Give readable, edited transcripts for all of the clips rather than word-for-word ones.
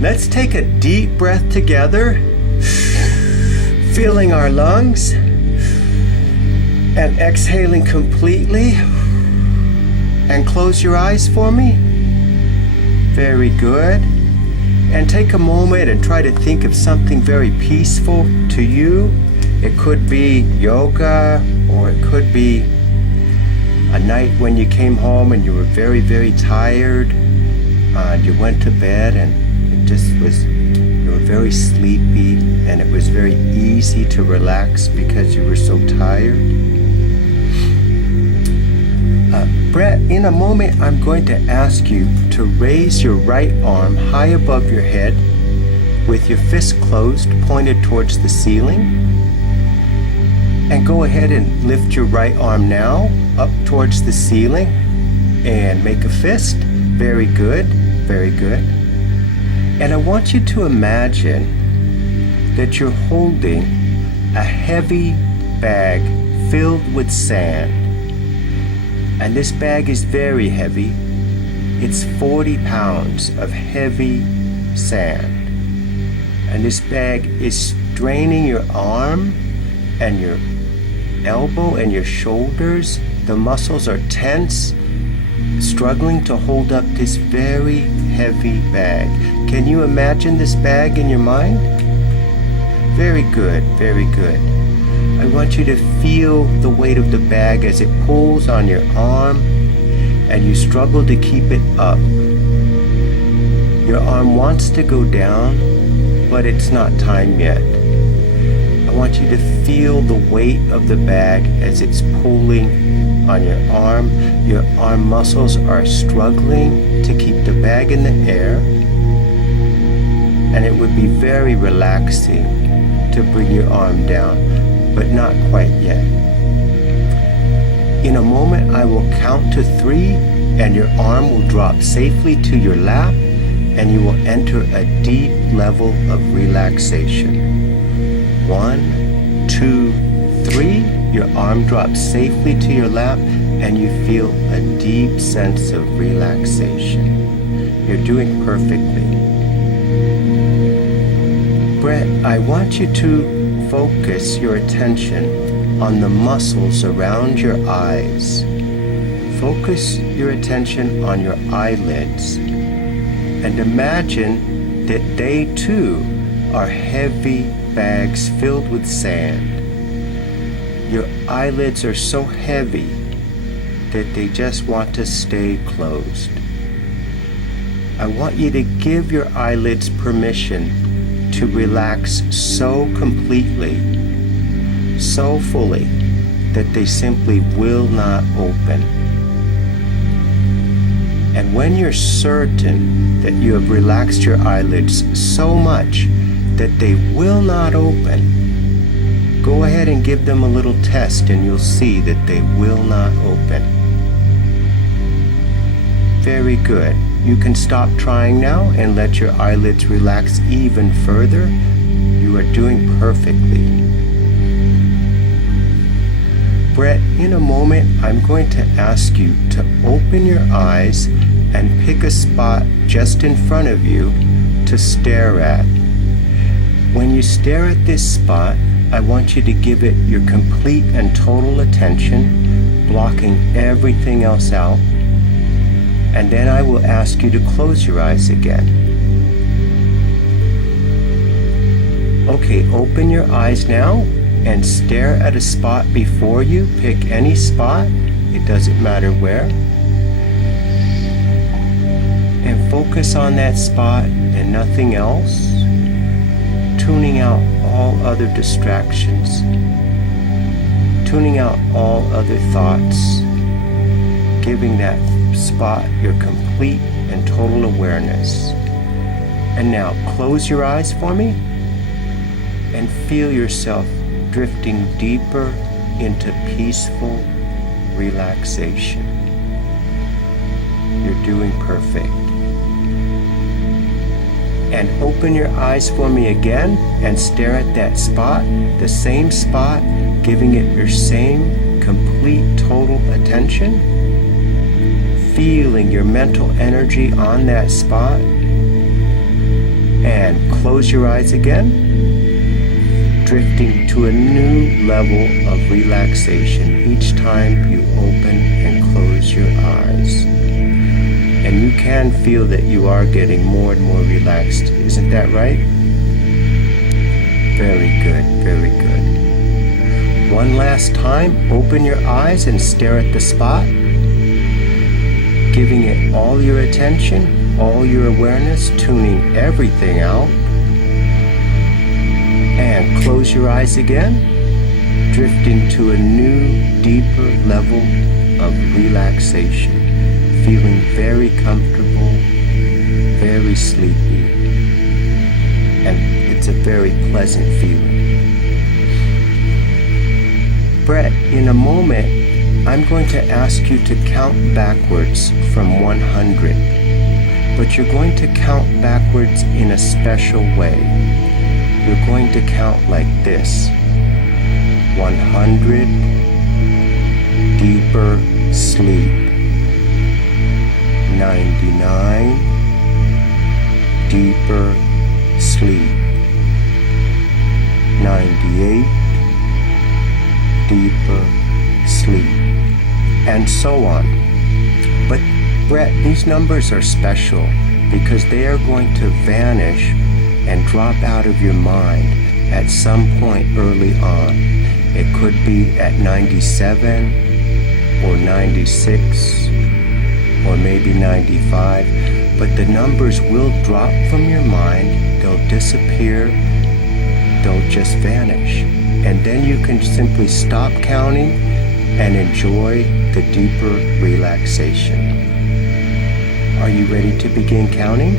Let's take a deep breath together, filling our lungs and exhaling completely. And close your eyes for me. Very good. And take a moment and try to think of something very peaceful to you. It could be yoga, or it could be a night when you came home and you were very, very tired. You went to bed and it just was, you were very sleepy, and it was very easy to relax because you were so tired. Brett, in a moment I'm going to ask you to raise your right arm high above your head with your fist closed, pointed towards the ceiling. And go ahead and lift your right arm now up towards the ceiling and make a fist. Very good, very good. And I want you to imagine that you're holding a heavy bag filled with sand. And this bag is very heavy. It's 40 pounds of heavy sand. And this bag is straining your arm and your elbow and your shoulders. The muscles are tense, struggling to hold up this very heavy bag. Can you imagine this bag in your mind? Very good, very good. I want you to feel the weight of the bag as it pulls on your arm and you struggle to keep it up. Your arm wants to go down, but it's not time yet. I want you to feel the weight of the bag as it's pulling on your arm. Your arm muscles are struggling to keep the bag in the air, and it would be very relaxing to bring your arm down, but not quite yet. In a moment, I will count to 3, and your arm will drop safely to your lap, and you will enter a deep level of relaxation. 1, 2, 3. Your arm drops safely to your lap, and you feel a deep sense of relaxation. You're doing perfectly. Brett, I want you to focus your attention on the muscles around your eyes. Focus your attention on your eyelids and imagine that they too are heavy bags filled with sand. Your eyelids are so heavy that they just want to stay closed. I want you to give your eyelids permission to relax so completely, so fully, that they simply will not open. And when you're certain that you have relaxed your eyelids so much that they will not open, go ahead and give them a little test and you'll see that they will not open. Very good. You can stop trying now and let your eyelids relax even further. You are doing perfectly. Brett, in a moment, I'm going to ask you to open your eyes and pick a spot just in front of you to stare at. When you stare at this spot, I want you to give it your complete and total attention, blocking everything else out. And then I will ask you to close your eyes again. Okay, open your eyes now and stare at a spot before you. Pick any spot, it doesn't matter where. And focus on that spot and nothing else, tuning out all other distractions, tuning out all other thoughts, giving that spot your complete and total awareness. And now close your eyes for me and feel yourself drifting deeper into peaceful relaxation. You're doing perfect. And open your eyes for me again and stare at that spot, the same spot, giving it your same complete total attention. Feeling your mental energy on that spot. And close your eyes again, drifting to a new level of relaxation each time you open and close your eyes. And you can feel that you are getting more and more relaxed. Isn't that right? Very good, very good. One last time, open your eyes and stare at the spot, giving it all your attention, all your awareness, tuning everything out. And close your eyes again, drifting to a new, deeper level of relaxation, feeling very comfortable, very sleepy, and it's a very pleasant feeling. Brett, in a moment, I'm going to ask you to count backwards from 100. But you're going to count backwards in a special way. You're going to count like this. 100, deeper sleep. 99, deeper sleep. 98, deeper sleep. And so on. But Brett, these numbers are special because they are going to vanish and drop out of your mind at some point early on. It could be at 97 or 96 or maybe 95, but the numbers will drop from your mind, they'll disappear, they'll just vanish. And then you can simply stop counting and enjoy the deeper relaxation. Are you ready to begin counting?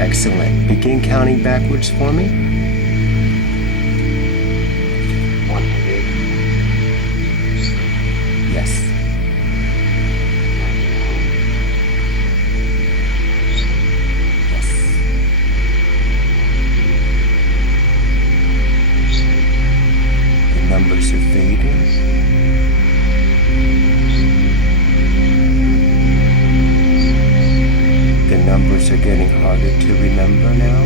Excellent. Begin counting backwards for me. 100. Yes. 99. Yes. The numbers are fading. The numbers are getting harder to remember now.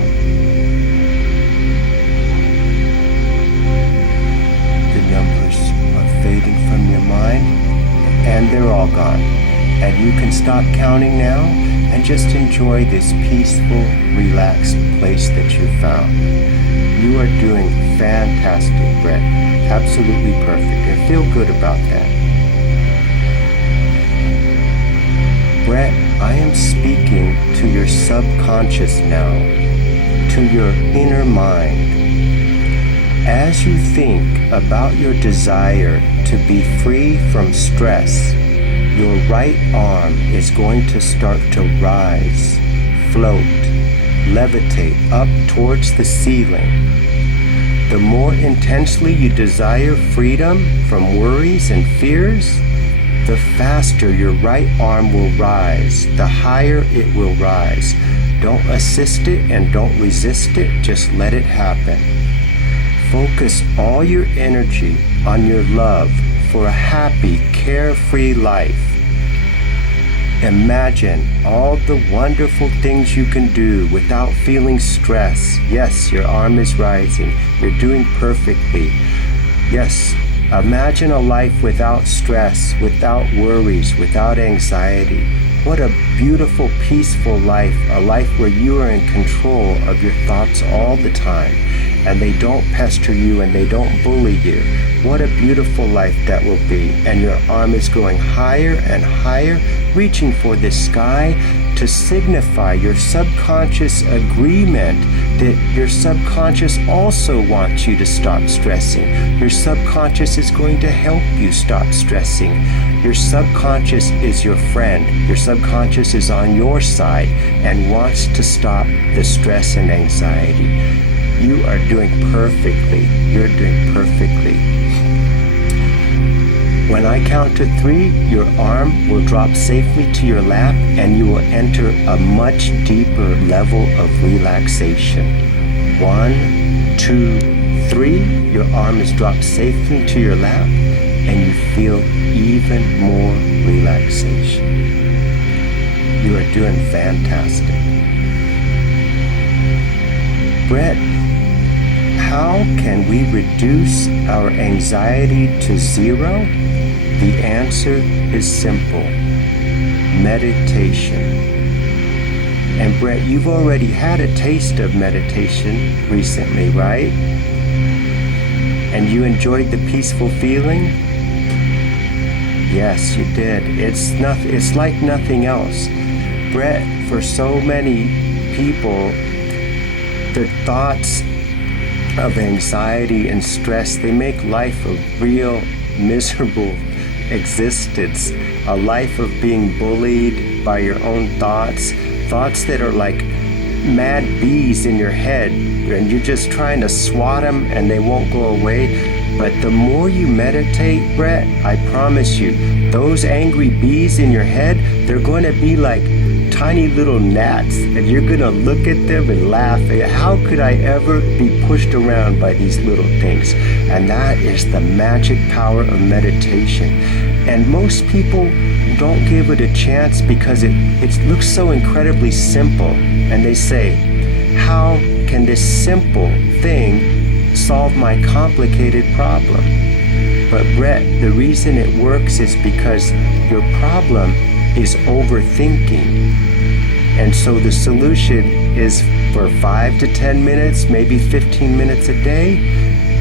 The numbers are fading from your mind, and they're all gone. And you can stop counting now and just enjoy this peaceful, relaxed place that you found. You are doing fantastic, Brett. Absolutely perfect. I feel good about that. Brett, I am speaking to your subconscious now, to your inner mind. As you think about your desire to be free from stress, your right arm is going to start to rise, float, levitate up towards the ceiling. The more intensely you desire freedom from worries and fears, the faster your right arm will rise, the higher it will rise. Don't assist it and don't resist it, just let it happen. Focus all your energy on your love for a happy, carefree life. Imagine all the wonderful things you can do without feeling stress. Yes, your arm is rising. You're doing perfectly. Yes, imagine a life without stress, without worries, without anxiety. What a beautiful, peaceful life, a life where you are in control of your thoughts all the time, and they don't pester you and they don't bully you. What a beautiful life that will be. And your arm is going higher and higher, reaching for the sky to signify your subconscious agreement that your subconscious also wants you to stop stressing. Your subconscious is going to help you stop stressing. Your subconscious is your friend. Your subconscious is on your side and wants to stop the stress and anxiety. You are doing perfectly. You're doing perfectly. When I count to 3, your arm will drop safely to your lap and you will enter a much deeper level of relaxation. 1, 2, 3, your arm is dropped safely to your lap and you feel even more relaxation. You are doing fantastic. Brett, how can we reduce our anxiety to zero? The answer is simple: meditation. And Brett, you've already had a taste of meditation recently, right? And you enjoyed the peaceful feeling? Yes, you did. It's like nothing else. Brett, for so many people, the thoughts of anxiety and stress, they make life a real miserable existence, a life of being bullied by your own thoughts that are like mad bees in your head, and you're just trying to swat them and they won't go away. But the more you meditate, Brett, I promise you, those angry bees in your head, they're going to be like tiny little gnats, and you're going to look at them and laugh. How could I ever be pushed around by these little things? And that is the magic power of meditation. And most people don't give it a chance because it looks so incredibly simple. And they say, how can this simple thing solve my complicated problem? But Brett, the reason it works is because your problem is overthinking. And so the solution is for 5 to 10 minutes, maybe 15 minutes a day,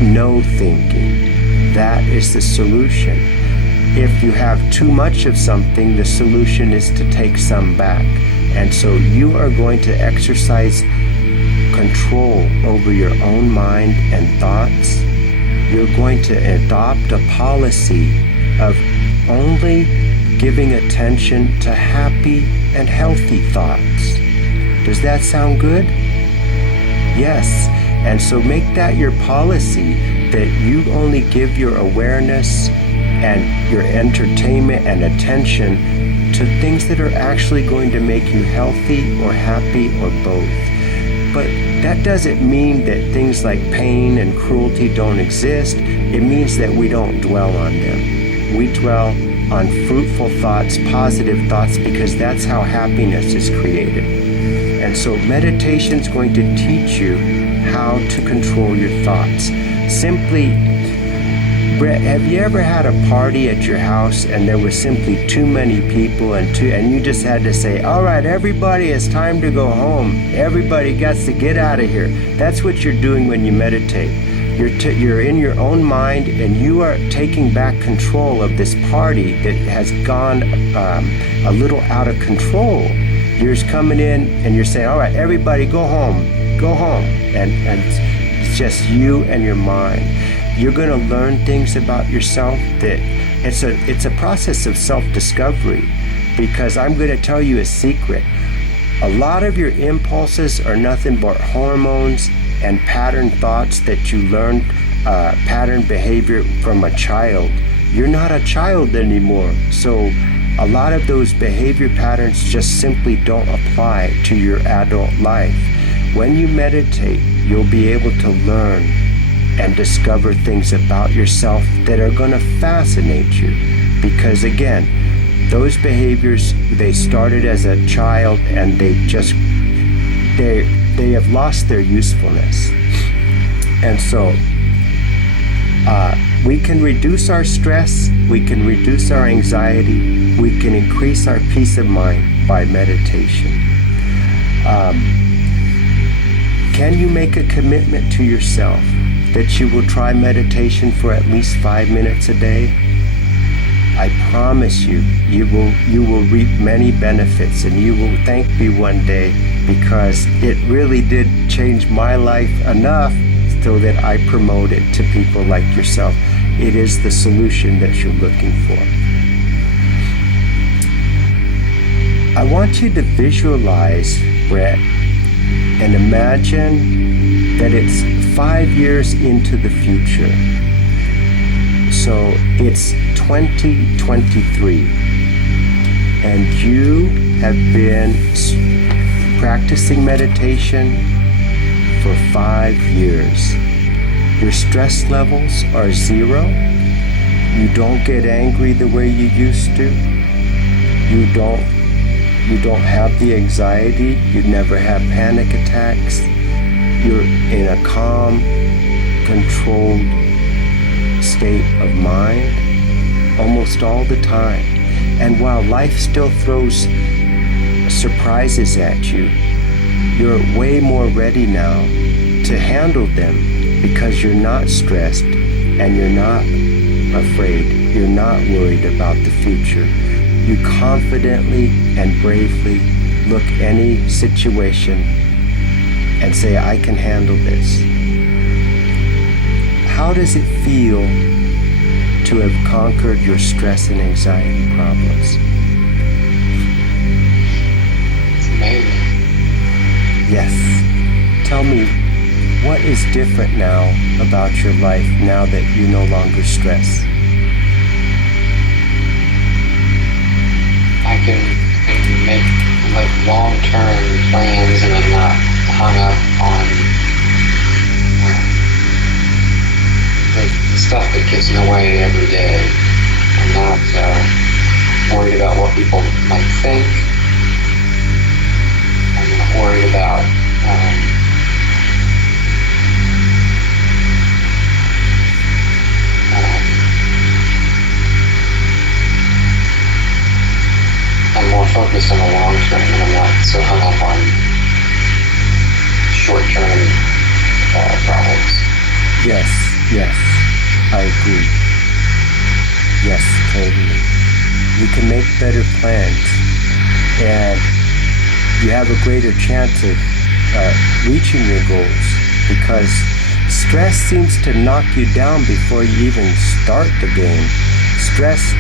no thinking. That is the solution. If you have too much of something, the solution is to take some back. And so you are going to exercise control over your own mind and thoughts. You're going to adopt a policy of only giving attention to happy and healthy thoughts. Does that sound good? Yes. And so make that your policy, that you only give your awareness and your entertainment and attention to things that are actually going to make you healthy or happy or both. But that doesn't mean that things like pain and cruelty don't exist. It means that we don't dwell on them. We dwell on fruitful thoughts, positive thoughts, because that's how happiness is created. And so meditation is going to teach you how to control your thoughts. Simply, Brett, have you ever had a party at your house and there was simply too many people and you just had to say, all right, everybody, it's time to go home. Everybody gets to get out of here. That's what you're doing when you meditate. You're in your own mind and you are taking back control of this party that has gone a little out of control. You're just coming in and you're saying, all right, everybody go home. And it's just you and your mind. You're going to learn things about yourself that it's a process of self-discovery, because I'm going to tell you a secret. A lot of your impulses are nothing but hormones and pattern thoughts that you learned, pattern behavior from a child. You're not a child anymore. So a lot of those behavior patterns just simply don't apply to your adult life. When you meditate, you'll be able to learn and discover things about yourself that are going to fascinate you. Because again, those behaviors, they started as a child and they have lost their usefulness. And so we can reduce our stress, we can reduce our anxiety, we can increase our peace of mind by meditation. Can you make a commitment to yourself that you will try meditation for at least 5 minutes a day? I promise you, you will reap many benefits, and you will thank me one day, because it really did change my life enough so that I promote it to people like yourself. It is the solution that you're looking for. I want you to visualize, Brett, and imagine that it's 5 years into the future. So it's 2023, and you have been practicing meditation for 5 years. Your stress levels are 0. You don't get angry the way you used to. You don't have the anxiety. You never have panic attacks. you're in a calm, controlled state of mind almost all the time. And while life still throws surprises at you, you're way more ready now to handle them because you're not stressed and you're not afraid. You're not worried about the future. You confidently and bravely look any situation and say, I can handle this. How does it feel to have conquered your stress and anxiety problems? It's amazing. Yes. Tell me, what is different now about your life now that you no longer stress? I can make like long-term plans, and I'm not hung up on the stuff that gets in the way every day. I'm not worried about what people might think. I'm not worried about I'm more focused on the long term, and I'm not so hung up on short-term problems. Yes, I agree. Yes, totally. You can make better plans, and you have a greater chance of reaching your goals, because stress seems to knock you down before you even start the game. Stress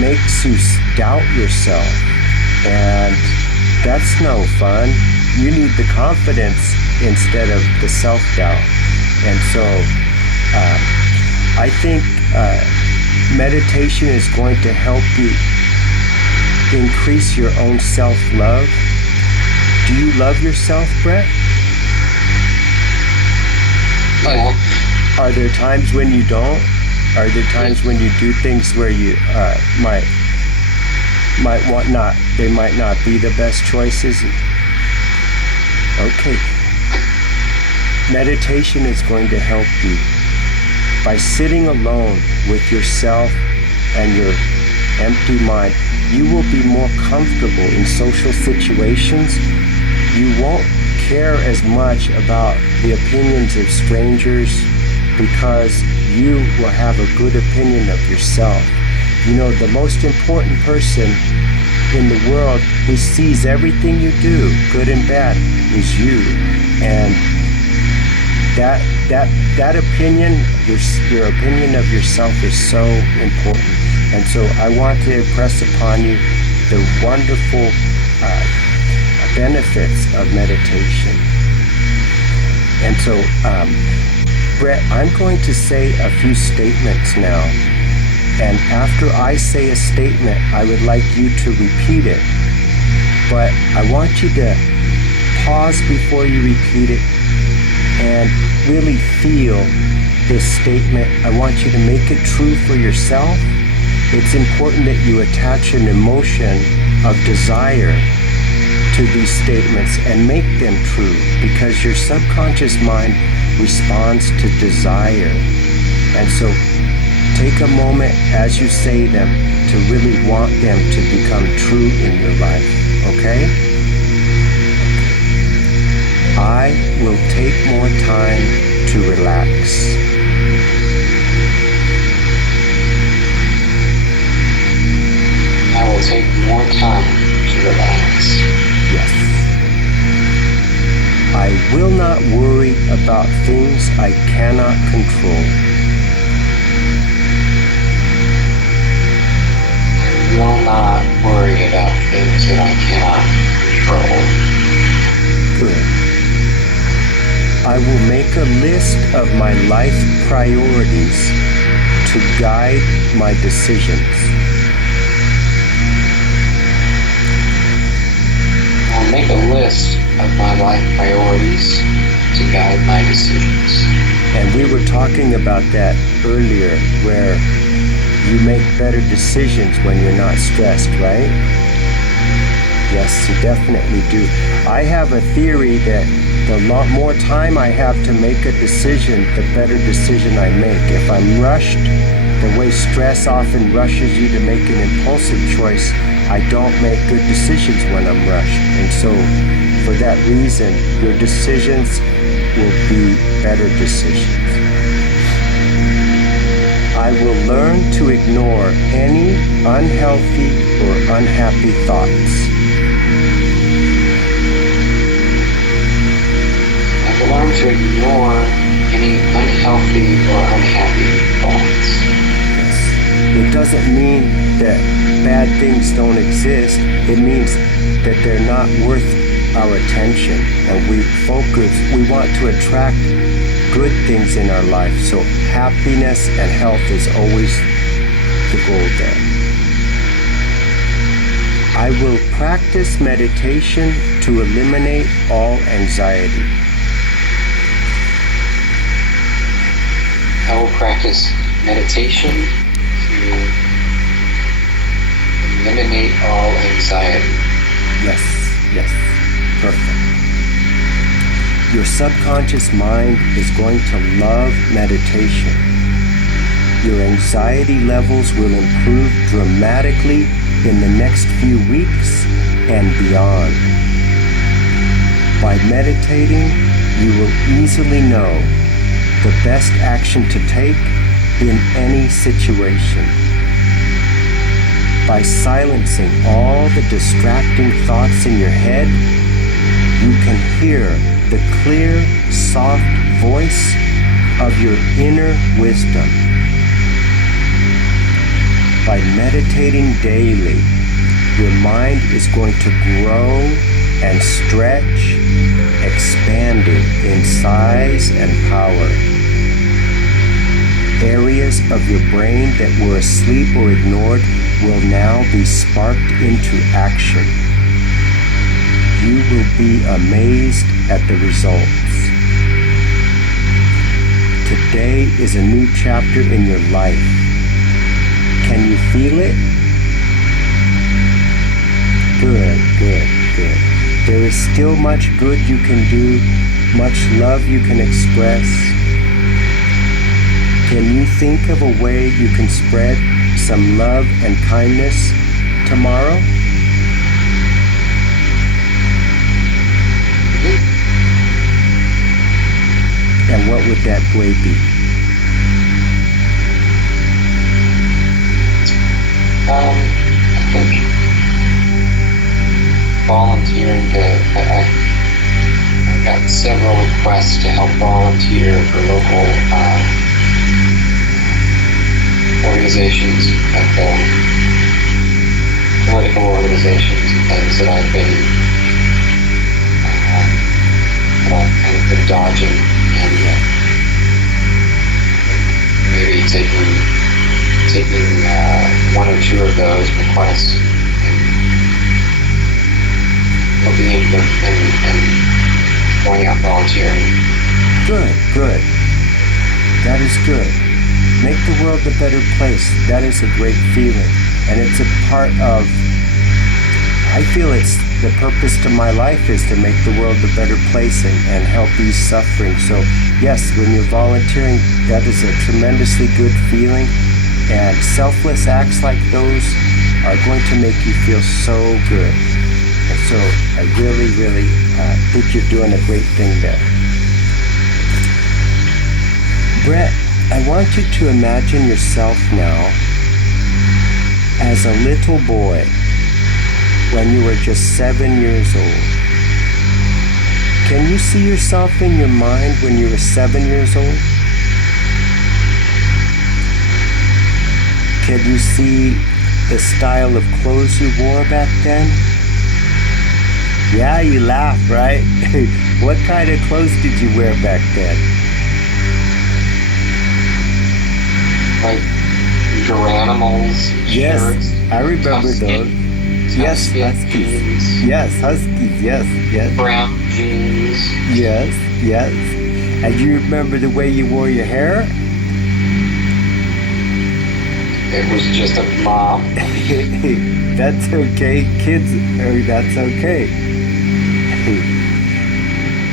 makes you doubt yourself, and that's no fun. You need the confidence instead of the self-doubt. And so I think meditation is going to help you increase your own self-love. Do you love yourself, Brett? Yeah. Are there times when you don't? Are there times when you do things where you might not, they might not be the best choices? Okay. Meditation is going to help you. By sitting alone with yourself and your empty mind, you will be more comfortable in social situations. You won't care as much about the opinions of strangers because you will have a good opinion of yourself. You know, the most important person in the world who sees everything you do, good and bad, is you. And that opinion, your opinion of yourself is so important. And so I want to impress upon you the wonderful benefits of meditation. And so, Brett, I'm going to say a few statements now. And after I say a statement, I would like you to repeat it. But I want you to pause before you repeat it and really feel this statement. I want you to make it true for yourself. It's important that you attach an emotion of desire to these statements and make them true, because your subconscious mind responds to desire. And so take a moment as you say them to really want them to become true in your life, okay? I will take more time to relax. I will take more time to relax. Yes. I will not worry about things I cannot control. I will not worry about things that I cannot control. Good. I will make a list of my life priorities to guide my decisions. I'll make a list of my life priorities to guide my decisions. And we were talking about that earlier, where you make better decisions when you're not stressed, right? Yes, you definitely do. I have a theory that The lot more time I have to make a decision, the better decision I make. If I'm rushed, the way stress often rushes you to make an impulsive choice, I don't make good decisions when I'm rushed. And so, for that reason, your decisions will be better decisions. I will learn to ignore any unhealthy or unhappy thoughts. I will learn to ignore any unhealthy or unhappy thoughts. It doesn't mean that bad things don't exist. It means that they're not worth our attention. And we want to attract good things in our life. So happiness and health is always the goal there. I will practice meditation to eliminate all anxiety. I will practice meditation to eliminate all anxiety. Yes, perfect. Your subconscious mind is going to love meditation. Your anxiety levels will improve dramatically in the next few weeks and beyond. By meditating, you will easily know the best action to take in any situation. By silencing all the distracting thoughts in your head, you can hear the clear, soft voice of your inner wisdom. By meditating daily, your mind is going to grow and stretch, expanding in size and power. Areas of your brain that were asleep or ignored will now be sparked into action. You will be amazed at the results. Today is a new chapter in your life. Can you feel it? Good. There is still much good you can do, much love you can express. Can you think of a way you can spread some love and kindness tomorrow? And what would that way be? I think volunteering I've got several requests to help volunteer for local organizations, like political organizations and things that I've kind of been dodging, and maybe taking one or two of those requests and looking into them and going out volunteering. Good. That is good. Make the world a better place. That is a great feeling. And it's a part of, I feel it's the purpose to my life is to make the world a better place and help ease suffering. So yes, when you're volunteering, that is a tremendously good feeling. And selfless acts like those are going to make you feel so good. And so I really think you're doing a great thing there. Brett, I want you to imagine yourself now as a little boy when you were just 7 years old. Can you see yourself in your mind when you were 7 years old? Can you see the style of clothes you wore back then? Yeah, you laugh, right? What kind of clothes did you wear back then? Like Garanimals, Yes, shirts, I remember those. Yes, Huskies. Jeans, Yes, Huskies. Yes. brown jeans. Yes. And you remember the way you wore your hair? It was just a mop. That's okay. Kids, that's okay.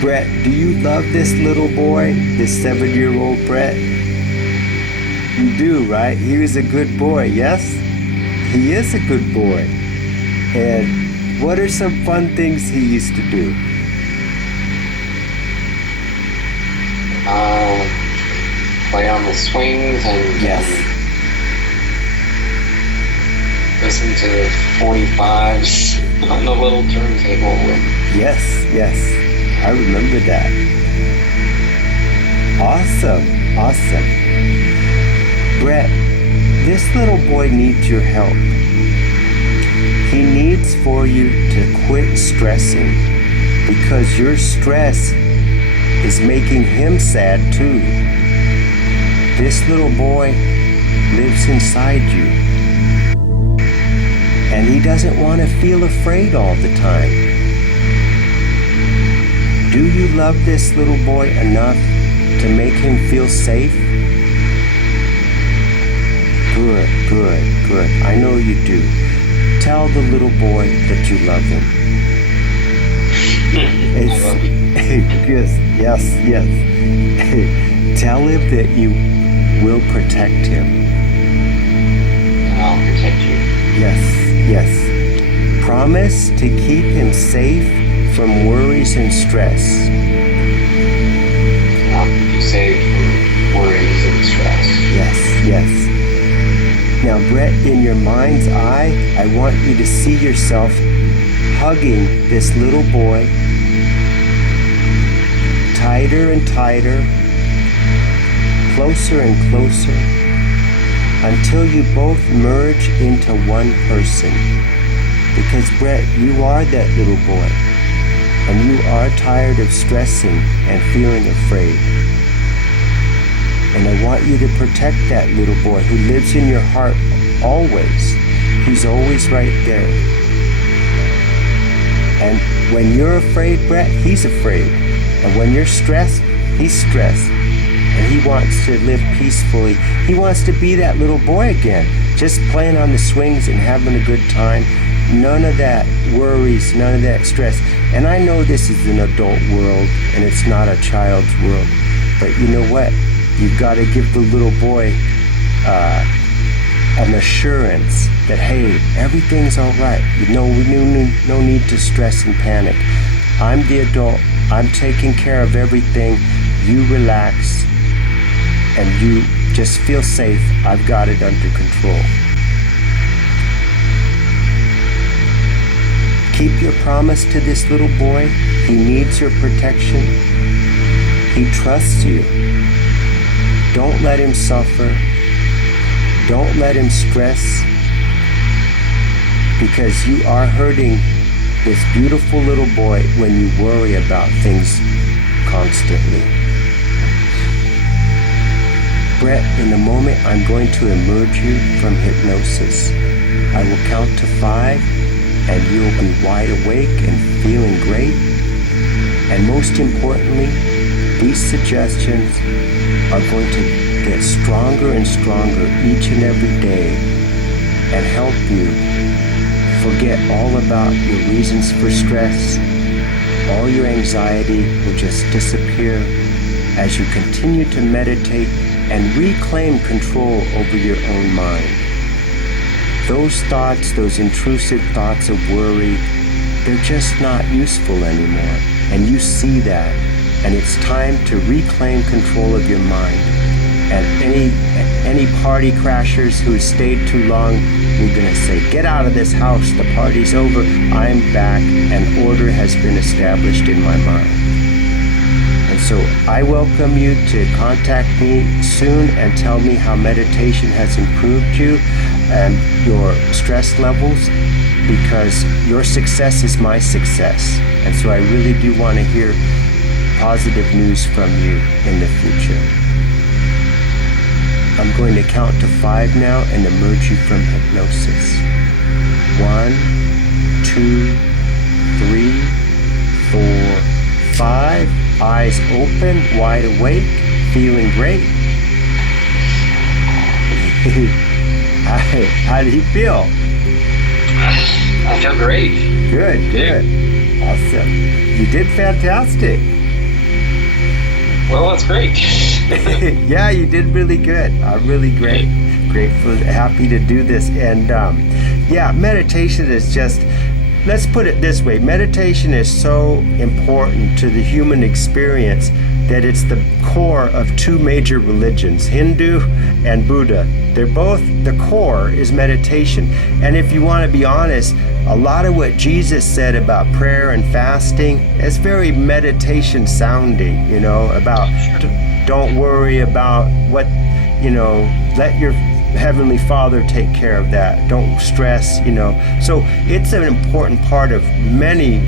Brett, do you love this little boy, this 7-year-old Brett? You do, right? He was a good boy, yes? He is a good boy. And what are some fun things he used to do? Play on the swings and Yes. listen to 45s on the little turntable. Yes, yes. I remember that. Awesome, awesome. Brett, this little boy needs your help. He needs for you to quit stressing because your stress is making him sad too. This little boy lives inside you, and he doesn't want to feel afraid all the time. Do you love this little boy enough to make him feel safe? Good, good, good. I know you do. Tell the little boy that you love him. I love you. Yes, yes. Tell him that you will protect him. And I'll protect you. Yes, yes. Promise to keep him safe from worries and stress. And I'll keep you safe from worries and stress. Yes, yes. Now, Brett, in your mind's eye, I want you to see yourself hugging this little boy tighter and tighter, closer and closer, until you both merge into one person. Because, Brett, you are that little boy, and you are tired of stressing and feeling afraid. And I want you to protect that little boy who lives in your heart always. He's always right there. And when you're afraid, Brett, he's afraid. And when you're stressed, he's stressed. And he wants to live peacefully. He wants to be that little boy again, just playing on the swings and having a good time. None of that worries, none of that stress. And I know this is an adult world and it's not a child's world. But you know what? You've got to give the little boy an assurance that, hey, everything's all right. No need to stress and panic. I'm the adult. I'm taking care of everything. You relax and you just feel safe. I've got it under control. Keep your promise to this little boy. He needs your protection. He trusts you. Don't let him suffer. Don't let him stress, because you are hurting this beautiful little boy when you worry about things constantly. Brett, in a moment, I'm going to emerge you from hypnosis. I will count to 5, and you'll be wide awake and feeling great. And most importantly, these suggestions are going to get stronger and stronger each and every day and help you forget all about your reasons for stress. All your anxiety will just disappear as you continue to meditate and reclaim control over your own mind. Those thoughts, those intrusive thoughts of worry, they're just not useful anymore. And you see that. And it's time to reclaim control of your mind. And any party crashers who stayed too long, you're going to say, get out of this house, the party's over, I'm back, and order has been established in my mind. And so I welcome you to contact me soon and tell me how meditation has improved you and your stress levels, because your success is my success. And so I really do want to hear positive news from you in the future. I'm going to count to 5 now and emerge you from hypnosis. 1, 2, 3, 4, 5. Eyes open, wide awake, feeling great. How do you feel? I feel great. Good. Awesome. You did fantastic. Well, that's great. Yeah, you did really good. Really great. Grateful, happy to do this. And yeah, meditation is just, let's put it this way. Meditation is so important to the human experience that it's the core of two major religions, Hindu and Buddha. They're both, the core is meditation. And if you want to be honest, a lot of what Jesus said about prayer and fasting is very meditation sounding, you know, about don't worry about what, you know, let your Heavenly Father take care of that. Don't stress, you know. So it's an important part of many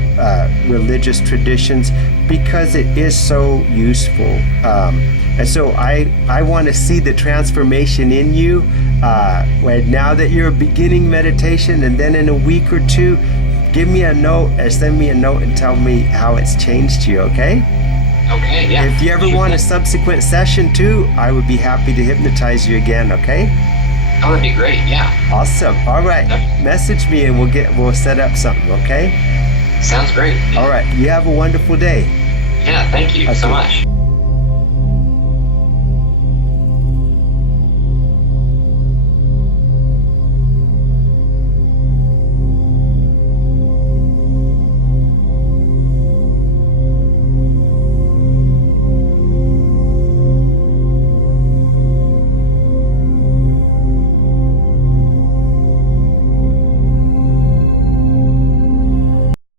religious traditions because it is so useful. And so I want to see the transformation in you now that you're beginning meditation, and then in a week or two, give me a note or send me a note and tell me how it's changed you, okay? Okay, yeah. If you ever want a subsequent session too, I would be happy to hypnotize you again, okay? Oh, that'd be great, yeah. Awesome. All right. Message me and we'll set up something, okay? Sounds great. All right. You have a wonderful day. Yeah, thank you so much.